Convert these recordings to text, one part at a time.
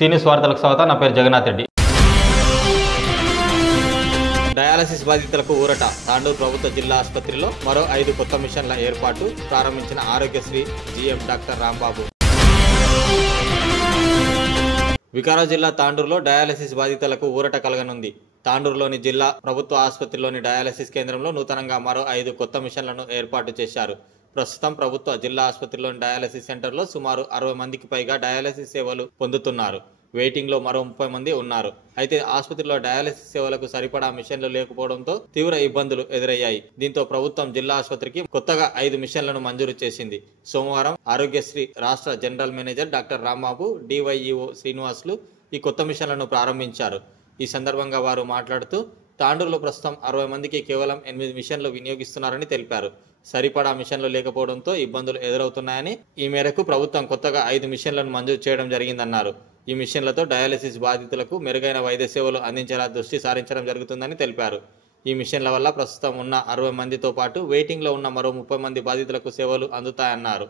సీనియస్ వార్తలకు స్వాగతం. నా పేరు జగన్నాథ్ రెడ్డి. డయాలసిస్ బాధితులకు ఊరట. తాండూరు ప్రభుత్వ జిల్లా ఆసుపత్రిలో మరో 5 కొత్త మిషన్ల ఏర్పాటు ప్రారంభించిన ఆరోగ్యశ్రీ జీఎం డాక్టర్ రాంబాబు. వికారాబాద్ జిల్లా తాండూరులో డయాలసిస్ బాధితులకు ఊరట కలగనుంది. తాండూరులోని జిల్లా ప్రభుత్వ ఆసుపత్రిలోని డయాలసిస్ కేంద్రంలో నూతనంగా మరో 5 కొత్త మిషన్లను ఏర్పాటు చేశారు. ప్రస్తుతం ప్రభుత్వ జిల్లా ఆసుపత్రిలోని డయాలసిస్ సెంటర్లో సుమారు 60 మందికి పైగా డయాలసిస్ సేవలు పొందుతున్నారు. వెయిటింగ్లో మరో 30 మంది ఉన్నారు. అయితే ఆసుపత్రిలో డయాలసిస్ సేవలకు సరిపడా మిషన్లు లేకపోవడంతో తీవ్ర ఇబ్బందులు ఎదురయ్యాయి. దీంతో ప్రభుత్వం జిల్లా ఆసుపత్రికి కొత్తగా 5 మిషన్లను మంజూరు చేసింది. సోమవారం ఆరోగ్యశ్రీ రాష్ట్ర general manager doctor Rambabu, DyEO Srinivasulu ఈ కొత్త మిషన్లను ప్రారంభించారు. ఈ సందర్భంగా వారు మాట్లాడుతూ తాండూరులో ప్రస్తుతం 60 మందికి కేవలం 8 మిషన్లు వినియోగిస్తున్నారని తెలిపారు. సరిపడా మిషన్లు లేకపోవడంతో ఇబ్బందులు ఎదురవుతున్నాయని, ఈ మేరకు ప్రభుత్వం కొత్తగా 5 మిషన్లను మంజూరు చేయడం జరిగిందన్నారు. ఈ మిషన్లతో డయాలసిస్ బాధితులకు మెరుగైన వైద్య సేవలు అందించేలా దృష్టి సారించడం జరుగుతుందని తెలిపారు. ఈ మిషన్ల వల్ల ప్రస్తుతం ఉన్న 60 మందితో పాటు వెయిటింగ్లో ఉన్న మరో 30 మంది బాధితులకు సేవలు అందుతాయన్నారు.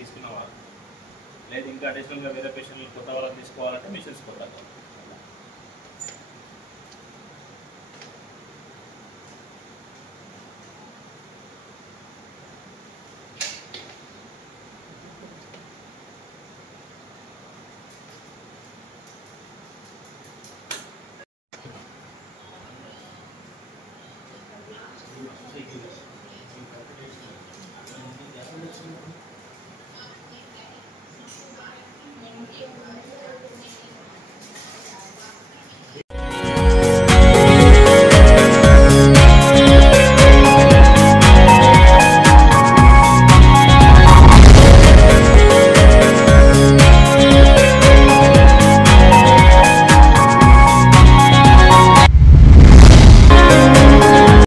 తీసుకున్నవారు లేదు, ఇంకా అడిషనల్గా వేరే పేషెంట్లు కొత్త వాళ్ళని తీసుకోవాలంటే మిషన్స్ కొత్త.